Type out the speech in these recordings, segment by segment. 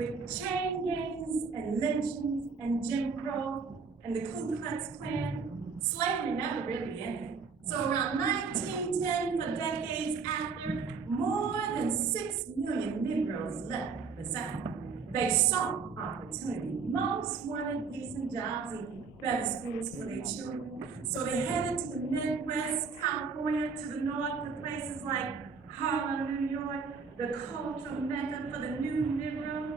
with chain gangs and lynchings and Jim Crow and the Ku Klux Klan, slavery never really ended. So around 1910, for decades after, more than 6 million Negroes left the South. They sought opportunity. Most wanted decent jobs and better schools for their children. So they headed to the Midwest, California, to the north, to places like Harlem, New York, the cultural mecca for the new Negro.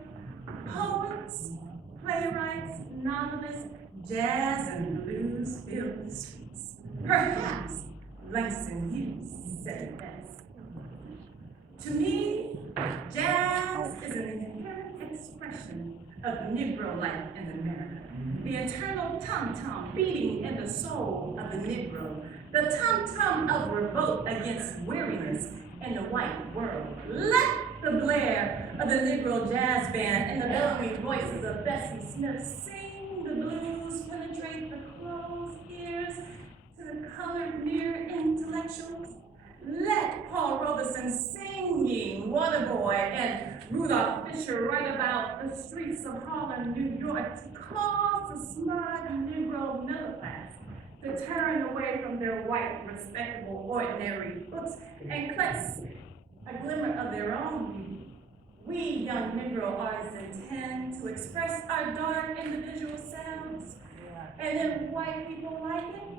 Poets, playwrights, novelists, jazz and blues filled the streets. Perhaps Langston Hughes said it best. To me, jazz is an inherent expression of Negro life in America. The eternal tum-tum beating in the soul of the Negro, the tum-tum of revolt against weariness in the white world. Let the blare of the Negro jazz band and the bellowing voices of Bessie Smith sing the blues, penetrate the closed ears to the colored near intellectuals. Let Paul Robeson singing Waterboy and Rudolph Fisher write about the streets of Harlem, New York, to cause the smug Negro middle class to turn away from their white, respectable, ordinary books and clutch a glimmer of their own beauty. We young Negro artists intend to express our dark individual selves, and if white people like it,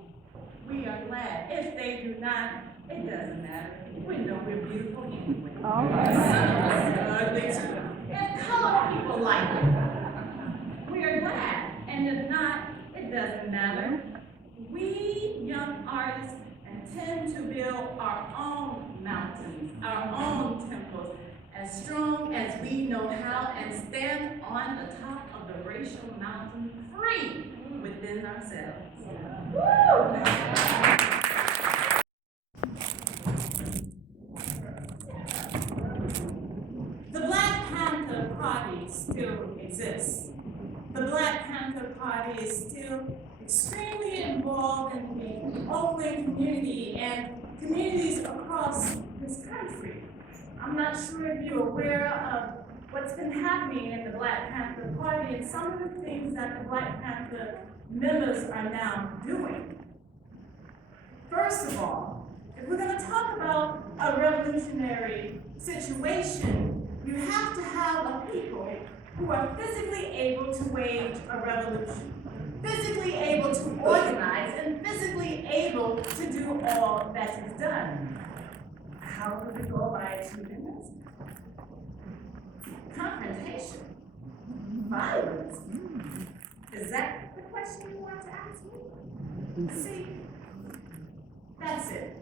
we are glad. If they do not, it doesn't matter. We know we're beautiful anyway. Some of us are ugly too. If colored people like it, we are glad. And if not, it doesn't matter. We young artists intend to build our own mountains, our own temples, as strong as we know how, and stand on the top of the racial mountain free within ourselves. Woo! The Black Panther Party still exists. The Black Panther Party is still extremely involved in the Oakland community and communities across this country. I'm not sure if you're aware of what's been happening in the Black Panther Party and some of the things that the Black Panther members are now doing. First of all, if we're going to talk about a revolutionary situation, you have to have a people who are physically able to wage a revolution, physically able to organize, and physically able to do all that is done. How do we go by achieving this? Confrontation, violence. Is that the question you want to ask me? See, that's it.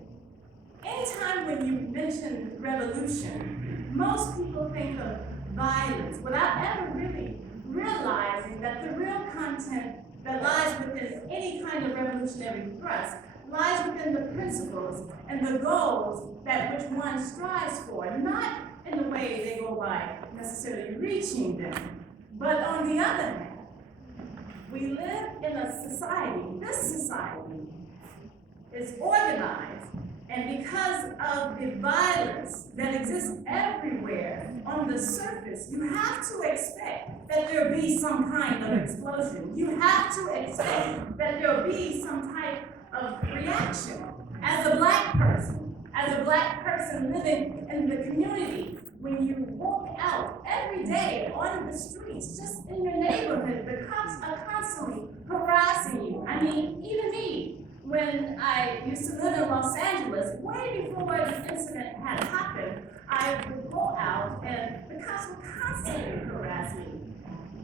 Anytime when you mention revolution, most people think of violence without ever really realizing that the real content that lies within any kind of revolutionary thrust lies within the principles and the goals that which one strives for, not in the way they go by necessarily reaching them. But on the other hand, we live in a society, this society is organized, and because of the violence that exists everywhere on the surface, you have to expect that there be some kind of explosion. You have to expect that there be some type of reaction. As a black person living in the community, when you walk out every day on the streets, just in your neighborhood, the cops are constantly harassing you. I mean, even me, when I used to live in Los Angeles, way before this incident had happened, I would go out and the cops would constantly harass me.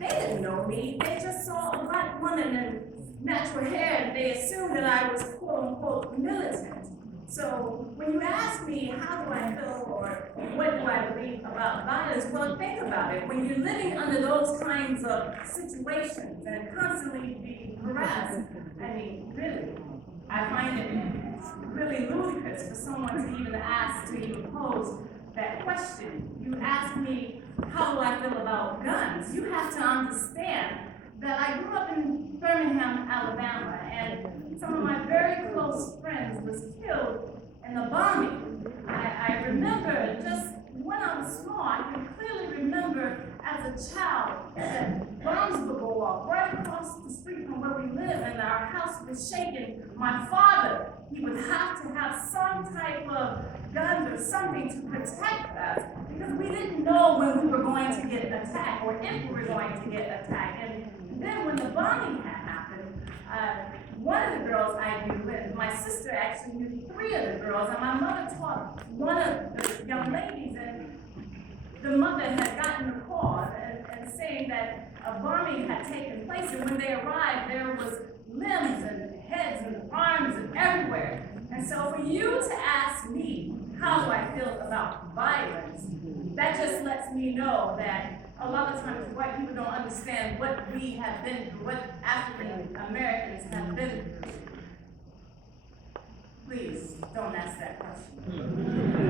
They didn't know me, they just saw a black woman in natural hair and they assumed that I was quote unquote militant. So when you ask me how do I feel or what do I believe about violence, well, think about it. When you're living under those kinds of situations and constantly being harassed, I mean, really, I find it really ludicrous for someone to even ask, to even pose that question. You ask me, how do I feel about guns? You have to understand that I grew up in Birmingham, Alabama, and some of my very close friends was killed in the bombing. I remember just when I was small, I can clearly remember as a child that bombs would go off right across the street from where we live, and our house was shaken. My father, he would have to have some type of gun or something to protect us because we didn't know when we were going to get attacked or if we were going to get attacked. And then when the bombing had happened, one of the girls I knew, and my sister actually knew three of the girls, and my mother taught one of the young ladies, and the mother had gotten a call and saying that a bombing had taken place, and when they arrived, there was limbs and heads and arms and everywhere. And so for you to ask me, how do I feel about violence, that just lets me know that a lot of times white people don't understand what we have been through, what African Americans have been through. Please don't ask that question.